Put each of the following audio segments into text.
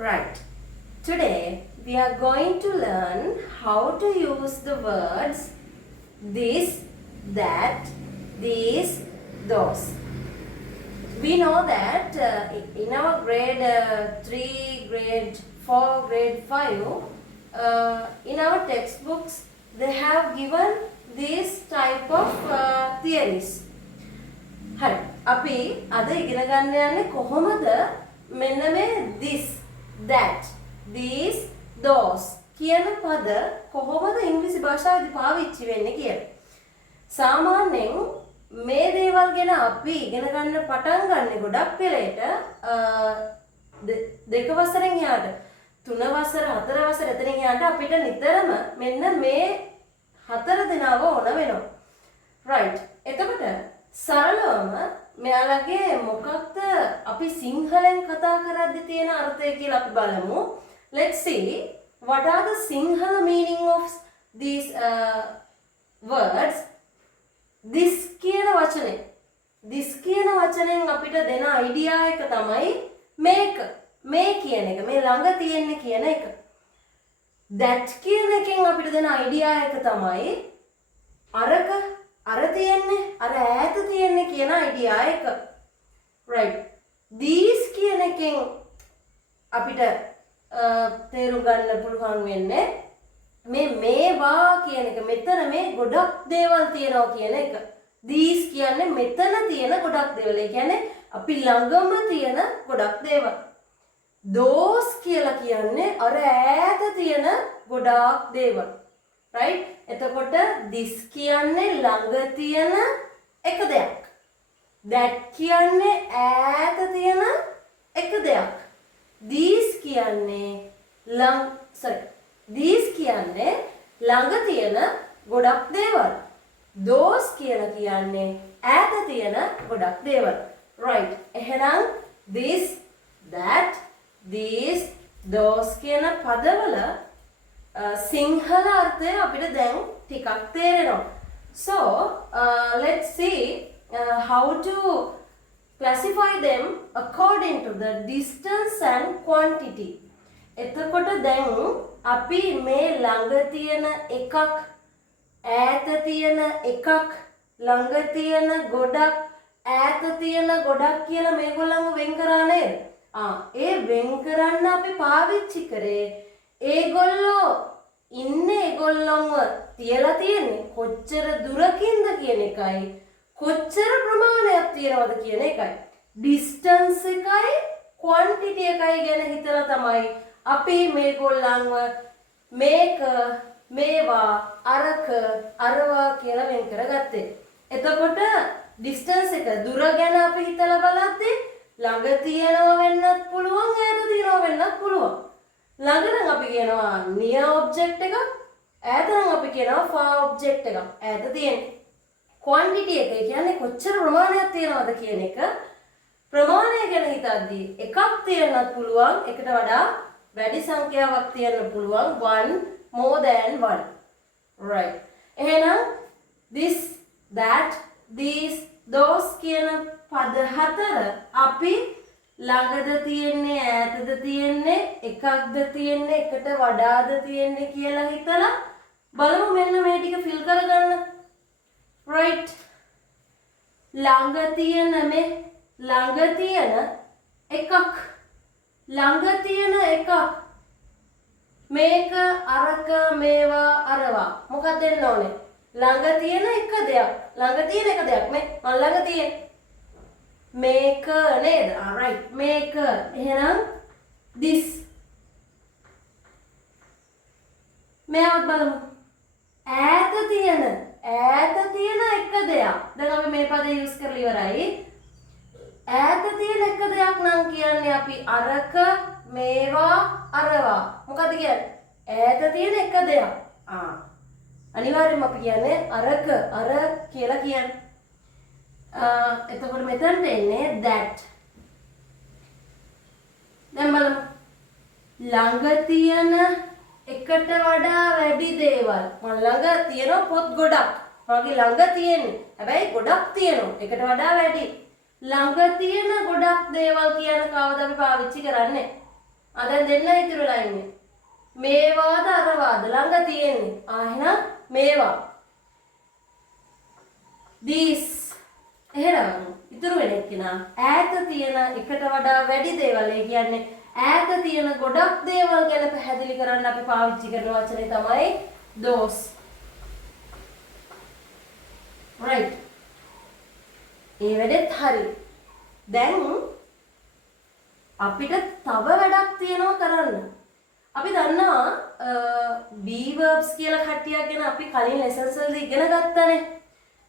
Right. Today we are going to learn how to use the words this, that, these, those. We know that in our grade 3, grade 4, grade 5, in our textbooks they have given these type of theories. හරි. අපි අද ඉගෙන ගන්න යන්නේ කොහොමද මෙන්න මේ this, that, these, those කියන පද කොහොමද ඉංග්‍රීසි භාෂාවේදී පාවිච්චි වෙන්නේ කියලා. සාමාන්‍යයෙන් මේ දේවල් ගැන අපි ඉගෙන ගන්න පටන් ගන්න ගොඩක් වෙලේට දෙක වසරෙන් යාට 3 වසර 4 වසර එතනින් යාට අපිට නිතරම මෙන්න මේ හතර දෙනාව ඕන වෙනවා. right. එතකොට සරලවම මෙයාලගේ මොකක්ද අපි සිංහලෙන් කතා කරද්දී තියෙන අර්ථය කියලා අපි බලමු. Let's see what are the Sinhala meaning of these words. This කියන වචනේ. This කියන වචනෙන් අපිට දෙන අයිඩියා එක තමයි make. මේ කියන එක. මේ ළඟ තියෙන්නේ කියන එක. that කියන එකෙන් අපිට දෙන අයිඩියා එක තමයි අරක අර තියෙන්නේ අර ඈත තියෙන්නේ කියන අයිඩියා එක. right. these කියන එකෙන් අපිට තේරුම් ගන්න පුළුවන් වෙන්නේ මේ මේවා කියන එක. මෙතන මේ ගොඩක් දේවල් තියෙනවා කියන එක. these කියන්නේ මෙතන තියෙන ගොඩක් දේවල්. ඒ කියන්නේ අපි ළඟම තියෙන ගොඩක් දේවල්. those කියලා කියන්නේ අර ඈත තියෙන ගොඩක් දේවල්. right. එතකොට this කියන්නේ ළඟ තියෙන එක දෙයක්. that කියන්නේ ඈත තියෙන එක දෙයක්. these කියන්නේ these කියන්නේ ළඟ තියෙන ගොඩක් දේවල්. those කියලා කියන්නේ ඈත තියෙන ගොඩක් දේවල්. right. එහෙනම් this, that, these, those කියන පදවල සිංහල අර්ථය අපිට දැන් ටිකක් තේරෙනවා. So let's see how to classify them according to the distance and quantity. එතකොට දැන් අපි මේ ළඟ තියෙන එකක්, ඈත තියෙන එකක්, ළඟ තියෙන ගොඩක්, ඈත තියෙන ගොඩක් කියලා මේගොල්ලන්ව වෙන් කරා නේද? ඒ වෙන් කරන්න අපි පාවිච්චි කරේ ඒගොල්ලෝ ඉන්නේ ඒගොල්ලොන්ව තියලා තියෙන්නේ කොච්චර දුරකින්ද කියන එකයි කොච්චර ප්‍රමාණයක් තියනවද කියන එකයි. distance එකයි quantity එකයි ගැන හිතලා තමයි අපි මේගොල්ලන්ව මේක, මේවා, අරක, අරවා කියලා වෙන් කරගත්තේ. එතකොට distance එක දුර ගැන අපි හිතලා බලද්දී ළඟ තියනවා වෙන්නත් පුළුවන්, ඈත තියනවා වෙන්නත් පුළුවන්. ළඟ නම් අපි කියනවා near object එකක්, ඈත නම් අපි කියනවා far object එකක්. ඈත තියෙන්නේ quantity එක කියන්නේ කොච්චර ප්‍රමාණයක් තියෙනවද කියන එක. ප්‍රමාණය ගැන හිතද්දී එකක් තියෙන්නත් පුළුවන්, එකට වඩා වැඩි සංඛ්‍යාවක් තියෙන්න පුළුවන්, one more than one. right. එහෙනම් this, that, these, those කියන පද හතර අපි ළඟද තියෙන්නේ, ඈතද තියෙන්නේ, එකක්ද තියෙන්නේ, එකට වඩාද තියෙන්නේ කියලා හිතලා බලමු. මෙන්න මේ ටික ෆිල් කරගන්න. right. ළඟ තියෙන මේ ළඟ තියෙන එකක්, ළඟ තියෙන එකක්, මේක, අරක, මේවා, අරවා. මොකක්ද දෙන්න ඕනේ? ළඟ තියෙන එක දෙයක්. ළඟ තියෙන එක දෙයක් මේ මම ළඟ තියෙන මේක නේද? right. මේක. එහෙනම් this. මේවත් බලමු. ඈත තියෙන එක දෙයක්. දැන් අපි මේ පදේ යූස් කරලා ඉවරයි. ඈත තියෙන එක දෙයක් නම් කියන්නේ අපි අරක, මේවා, අරවා. මොකද කියන්නේ? ඈත තියෙන එක දෙයක්. අනිවාර්යයෙන්ම අපි කියන්නේ අරක, අර කියලා කියන්නේ. එතකොට මෙතනට එන්නේ that. දැන් බලමු. ළඟ තියෙන එකට වඩා වැඩි දේවල්. මම ළඟ තියෙන පොත් ගොඩක්. මගේ ළඟ තියෙන්නේ. හැබැයි ගොඩක් තියෙනවා. එකට වඩා වැඩි. ළඟ තියෙන ගොඩක් දේවල් කියන කවද අපි පාවිච්චි කරන්නේ? දැන් දෙන්න ඉතුරුලා ඉන්නේ. මේවාද අරවාද ළඟ තියෙන්නේ. එහෙනම් මේවා. these එහෙනම් ඉතුරු වෙන එක්කෙනා ඈත තියෙන එකට වඩා වැඩි දේවල් ඒ කියන්නේ ඈත තියෙන ගොඩක් දේවල් ගැන පැහැදිලි කරන්න අපි පාවිච්චි කරන වචනේ තමයි those. right. ඒ වැඩෙත් හරි. දැන් අපිට තව වැඩක් තියෙනවා කරන්න. අපි දන්නවා be verbs කියලා කට්ටියක් ගැන අපි කලින් lessons වලදී ඉගෙන ගත්තානේ.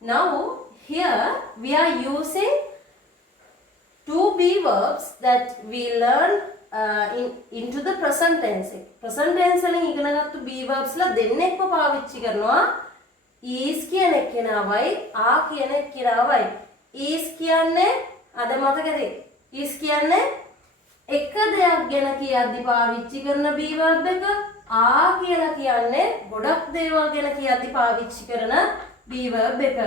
now here we are using two be verbs that we learn into the present tense. present tense වලින් ඉගෙනගත්තු be verbs ලා දෙන්නෙක්ම පාවිච්චි කරනවා is කියන එක්කෙනාවයි are කියන එක්කෙනාවයි. is කියන්නේ අද මතකද? is කියන්නේ එක දෙයක් ගැන කියද්දි පාවිච්චි කරන be verb එක. are කියලා කියන්නේ ගොඩක් දේවල් ගැන කියද්දි පාවිච්චි කරන be verb එක.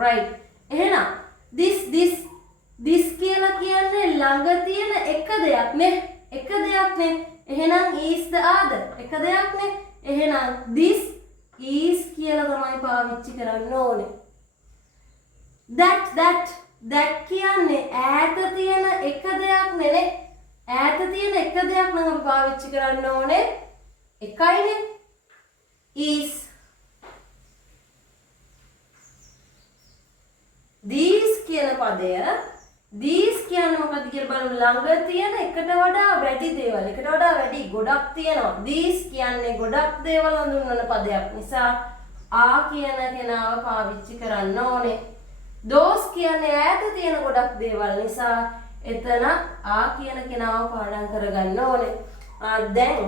right. එහෙනම් this කියලා කියන්නේ ළඟ තියෙන එක දෙයක් නේ. එක දෙයක් නේ. එහෙනම් is the other එක දෙයක් නේ. එහෙනම් this is කියලා තමයි පාවිච්චි කරන්න ඕනේ. that කියන්නේ ඈත තියෙන එක දෙයක් නෙනේ. ඈත තියෙන එක දෙයක් නම් අපි පාවිච්චි කරන්න ඕනේ එකයිනේ is. these කියන පදය these කියන්නේ මොකක්ද කියලා බලමු. ළඟ තියෙන එකට වඩා වැඩි දේවල් එකට වඩා වැඩි ගොඩක් තියෙනවා. these කියන්නේ ගොඩක් දේවල් හඳුන්වන පදයක් නිසා are කියන කෙනාව පාවිච්චි කරන්න ඕනේ. those කියන්නේ ඈත තියෙන ගොඩක් දේවල් නිසා එතන are කියන කෙනාව පාඩම් කරගන්න ඕනේ. දැන්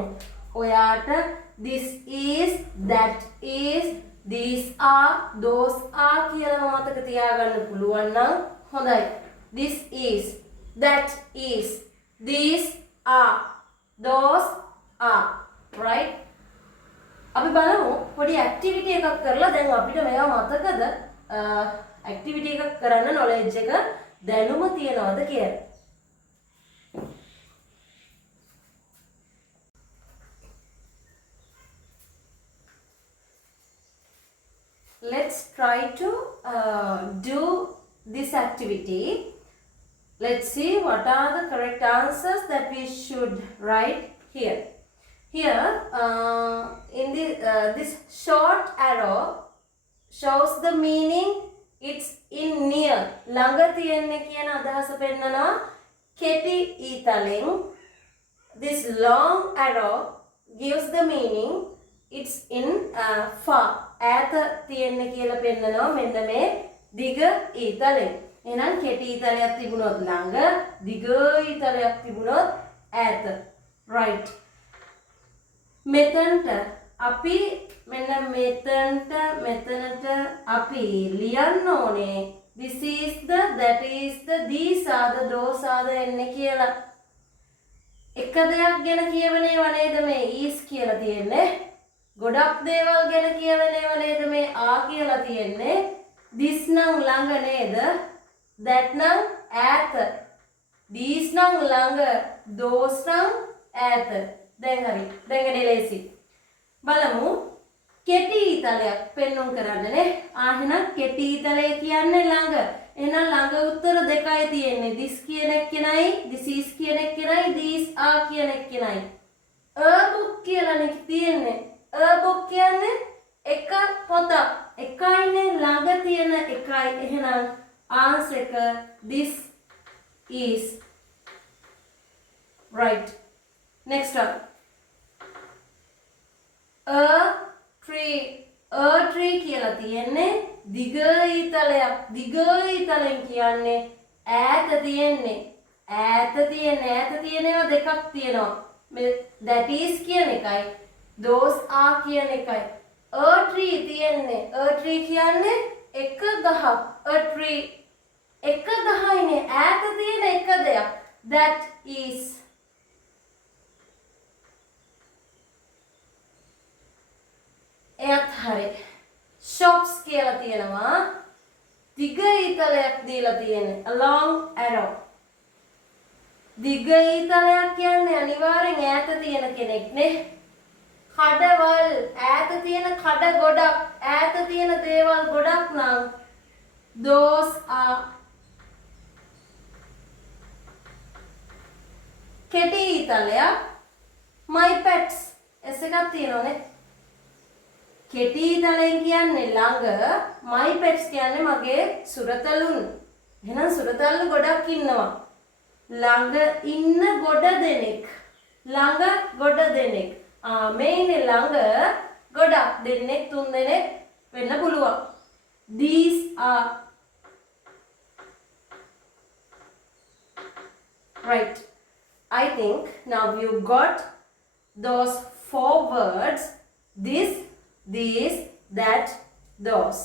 ඔයාට this is that is these are those are කියලා මතක තියාගන්න පුළුවන් නම් හොඳයි. this is that is these are those are. right. අපි බලමු පොඩි ඇක්ටිවිටි එකක් කරලා දැන් අපිට මේවා මතකද? ඇක්ටිවිටි එකක් කරන්න knowledge එක දැනුම තියනවද කියලා. let's try to do this activity. let's see what are the correct answers that we should write here. Here in this short arrow shows the meaning. it's in near ළඟ තියෙන්නේ කියන අදහස පෙන්නනවා කෙටි ඊතලෙන්. this long arrow gives the meaning it's in far ඈත තියෙන්නේ කියලා පෙන්නනවා මෙන්න මේ දිග ඊතලෙන්. එහෙනම් කෙටි ඊතලයක් තිබුණොත් ළඟ, දිග ඊතලයක් තිබුණොත් ඈත. right. මෙතනට අපි මෙන්න මෙතනට අපි ලියන්න ඕනේ this is the that is the these are the those are the එන්නේ කියලා. එක දෙයක් ගැන කියවනේව නේද මේ is කියලා තියෙන්නේ. ගොඩක් දේවල් ගැන කියවනේව නේද මේ are කියලා තියෙන්නේ. this නම් ළඟ නේද? that නම් ඈත. these නම් ළඟ, those නම් ඈත. දැන් හරි. දැන් ගඩේ ලේසි. බලමු කෙටි ඊතලයක් පෙන්වන්න කරන්නනේ. එහෙනම් කෙටි ඊතලය කියන්නේ ළඟ. එහෙනම් ළඟ උත්තර දෙකයි තියෙන්නේ. this කියන එක්කෙනයි, this is කියන එක්කෙනයි, these are කියන එක්කෙනයි. a book කියලානේ තියෙන්නේ. a book කියන්නේ එක පොතක්. එකයිනේ ළඟ තියෙන එකයි. එහෙනම් answer එක this is. right. next one. a tree කියලා තියෙන්නේ දිග ඊතලයක්. දිග ඊතලෙන් කියන්නේ ඈත තියෙන්නේ. ඈත තියෙනවා දෙකක් තියෙනවා. that is කියන එකයි, those are කියන එකයි. a tree තියෙන්නේ. a tree කියන්නේ එක ගහක්. a tree එක ගහයිනේ. ඈත තියෙන එක දෙයක්. that is. එයත් හරි. shops කියලා තියෙනවා. දිග ඊතලයක් දීලා තියෙන්නේ. a long arrow. දිග ඊතලයක් කියන්නේ අනිවාර්යෙන් ඈත තියෙන කෙනෙක් නේ. කඩවල් ඈත තියෙන කඩ ගොඩක් ඈත තියෙන දේවල් ගොඩක් නම් those are කෙටි ඊතලයක් my pets S එකක් තියෙනවනේ. කෙටි ඊතලෙන් කියන්නේ ළඟ my pets කියන්නේ මගේ සුරතලුන්. එහෙනම් සුරතලු ගොඩක් ඉන්නවා. ළඟ ඉන්න ගොඩ දෙනෙක්. ළඟ ගොඩ දෙනෙක්. මේ ඉන්නේ ළඟ ගොඩක් දෙනෙක් තුන් දෙනෙක් වෙන්න පුළුවන්. These are right. I think now you got those 4 words: this, these, that, those.